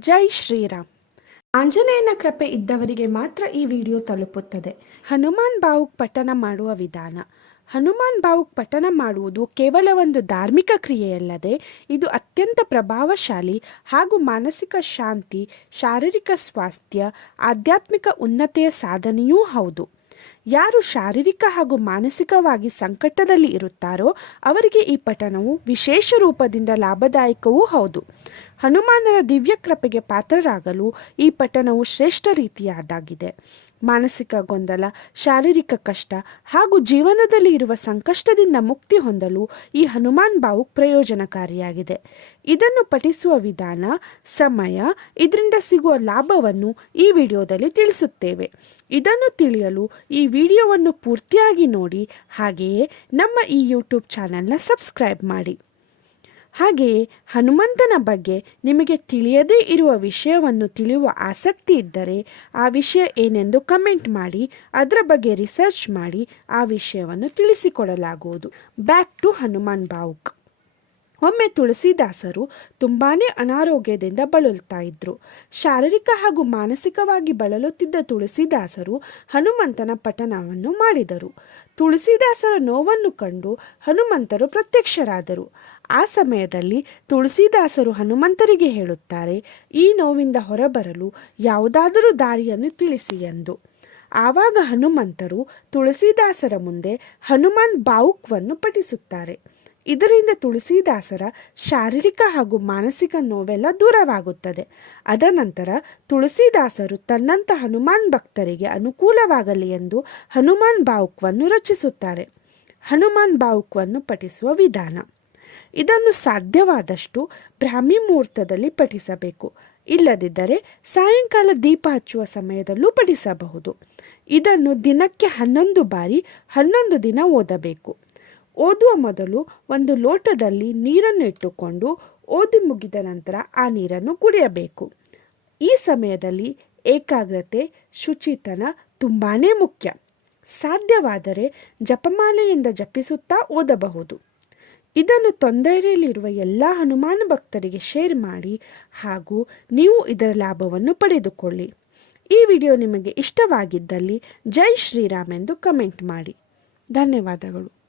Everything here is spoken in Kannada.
ಜೈ ಶ್ರೀರಾಮ್. ಆಂಜನೇಯನ ಕೃಪೆ ಇದ್ದವರಿಗೆ ಮಾತ್ರ ಈ ವಿಡಿಯೋ ತಲುಪುತ್ತದೆ. ಹನುಮಾನ್ ಬಾವುಕ್ ಪಠನ ಮಾಡುವ ವಿಧಾನ. ಹನುಮಾನ್ ಬಾವುಕ್ ಪಠನ ಮಾಡುವುದು ಕೇವಲ ಒಂದು ಧಾರ್ಮಿಕ ಕ್ರಿಯೆಯಲ್ಲದೆ, ಇದು ಅತ್ಯಂತ ಪ್ರಭಾವಶಾಲಿ ಹಾಗೂ ಮಾನಸಿಕ ಶಾಂತಿ, ಶಾರೀರಿಕ ಸ್ವಾಸ್ಥ್ಯ, ಆಧ್ಯಾತ್ಮಿಕ ಉನ್ನತಿಯ ಸಾಧನೆಯೂ ಹೌದು. ಯಾರು ಶಾರೀರಿಕ ಹಾಗೂ ಮಾನಸಿಕವಾಗಿ ಸಂಕಟದಲ್ಲಿ ಇರುತ್ತಾರೋ, ಅವರಿಗೆ ಈ ಪಠಣವು ವಿಶೇಷ ರೂಪದಿಂದ ಲಾಭದಾಯಕವೂ ಹೌದು. ಹನುಮಾನರ ದಿವ್ಯ ಕೃಪೆಗೆ ಪಾತ್ರರಾಗಲು ಈ ಪಠಣವು ಶ್ರೇಷ್ಠ ರೀತಿಯಾದಾಗಿದೆ. ಮಾನಸಿಕ ಗೊಂದಲ, ಶಾರೀರಿಕ ಕಷ್ಟ ಹಾಗೂ ಜೀವನದಲ್ಲಿ ಇರುವ ಸಂಕಷ್ಟದಿಂದ ಮುಕ್ತಿ ಹೊಂದಲು ಈ ಹನುಮಾನ್ ಬಾವು ಪ್ರಯೋಜನಕಾರಿಯಾಗಿದೆ. ಇದನ್ನು ಪಠಿಸುವ ವಿಧಾನ, ಸಮಯ, ಇದರಿಂದ ಸಿಗುವ ಲಾಭವನ್ನು ಈ ವಿಡಿಯೋದಲ್ಲಿ ತಿಳಿಸುತ್ತೇವೆ. ಇದನ್ನು ತಿಳಿಯಲು ಈ ವಿಡಿಯೋವನ್ನು ಪೂರ್ತಿಯಾಗಿ ನೋಡಿ, ಹಾಗೆಯೇ ನಮ್ಮ ಈ ಯೂಟ್ಯೂಬ್ ಚಾನಲ್ನ ಸಬ್ಸ್ಕ್ರೈಬ್ ಮಾಡಿ. ಹಾಗೆಯೇ ಹನುಮಂತನ ಬಗ್ಗೆ ನಿಮಗೆ ತಿಳಿಯದೇ ಇರುವ ವಿಷಯವನ್ನು ತಿಳಿಯುವ ಆಸಕ್ತಿ ಇದ್ದರೆ ಆ ವಿಷಯ ಏನೆಂದು ಕಮೆಂಟ್ ಮಾಡಿ, ಅದರ ಬಗ್ಗೆ ರಿಸರ್ಚ್ ಮಾಡಿ ಆ ವಿಷಯವನ್ನು ತಿಳಿಸಿಕೊಡಲಾಗುವುದು. ಬ್ಯಾಕ್ ಟು ಹನುಮಾನ್ ಬಾವುಕ್. ಒಮ್ಮೆ ತುಳಸಿದಾಸರು ತುಂಬಾ ಅನಾರೋಗ್ಯದಿಂದ ಬಳಲುತ್ತಾ ಇದ್ರು. ಶಾರೀರಿಕ ಹಾಗೂ ಮಾನಸಿಕವಾಗಿ ಬಳಲುತ್ತಿದ್ದ ತುಳಸಿದಾಸರು ಹನುಮಂತನ ಪಠನವನ್ನು ಮಾಡಿದರು. ತುಳಸಿದಾಸರ ನೋವನ್ನು ಕಂಡು ಹನುಮಂತರು ಪ್ರತ್ಯಕ್ಷರಾದರು. ಆ ಸಮಯದಲ್ಲಿ ತುಳಸಿದಾಸರು ಹನುಮಂತರಿಗೆ ಹೇಳುತ್ತಾರೆ, ಈ ನೋವಿಂದ ಹೊರಬರಲು ಯಾವುದಾದರೂ ದಾರಿಯನ್ನು ತಿಳಿಸಿ ಎಂದು. ಆವಾಗ ಹನುಮಂತರು ತುಳಸಿದಾಸರ ಮುಂದೆ ಹನುಮಾನ್ ಬಾವುಕ್ವನ್ನು ಪಠಿಸುತ್ತಾರೆ. ಇದರಿಂದ ತುಳಸಿದಾಸರ ಶಾರೀರಿಕ ಹಾಗೂ ಮಾನಸಿಕ ನೋವೆಲ್ಲ ದೂರವಾಗುತ್ತದೆ. ಅದನಂತರ ತುಳಸಿದಾಸರು ತನ್ನಂಥ ಹನುಮಾನ್ ಭಕ್ತರಿಗೆ ಅನುಕೂಲವಾಗಲಿ ಎಂದು ಹನುಮಾನ್ ಬಾವುಕ್ವನ್ನು ರಚಿಸುತ್ತಾರೆ. ಹನುಮಾನ್ ಬಾವುಕ್ವನ್ನು ಪಠಿಸುವ ವಿಧಾನ. ಇದನ್ನು ಸಾಧ್ಯವಾದಷ್ಟು ಬ್ರಾಹ್ಮಿ ಮುಹೂರ್ತದಲ್ಲಿ ಪಠಿಸಬೇಕು. ಇಲ್ಲದಿದ್ದರೆ ಸಾಯಂಕಾಲ ದೀಪ ಹಚ್ಚುವ ಸಮಯದಲ್ಲೂ ಪಠಿಸಬಹುದು. ಇದನ್ನು ದಿನಕ್ಕೆ ಹನ್ನೊಂದು ಬಾರಿ ಹನ್ನೊಂದು ದಿನ ಓದಬೇಕು. ಓದುವ ಮೊದಲು ಒಂದು ಲೋಟದಲ್ಲಿ ನೀರನ್ನು ಇಟ್ಟುಕೊಂಡು ಓದಿ ಮುಗಿದ ನಂತರ ಆ ನೀರನ್ನು ಕುಡಿಯಬೇಕು. ಈ ಸಮಯದಲ್ಲಿ ಏಕಾಗ್ರತೆ, ಶುಚಿತನ ತುಂಬಾ ಮುಖ್ಯ. ಸಾಧ್ಯವಾದರೆ ಜಪಮಾಲೆಯಿಂದ ಜಪಿಸುತ್ತಾ ಓದಬಹುದು. ಇದನ್ನು ತೊಂದರೆಯಲ್ಲಿರುವ ಎಲ್ಲ ಹನುಮಾನ ಭಕ್ತರಿಗೆ ಶೇರ್ ಮಾಡಿ ಹಾಗೂ ನೀವು ಇದರ ಲಾಭವನ್ನು ಪಡೆದುಕೊಳ್ಳಿ. ಈ ವಿಡಿಯೋ ನಿಮಗೆ ಇಷ್ಟವಾಗಿದ್ದಲ್ಲಿ ಜೈ ಶ್ರೀರಾಮ್ ಎಂದು ಕಮೆಂಟ್ ಮಾಡಿ. ಧನ್ಯವಾದಗಳು.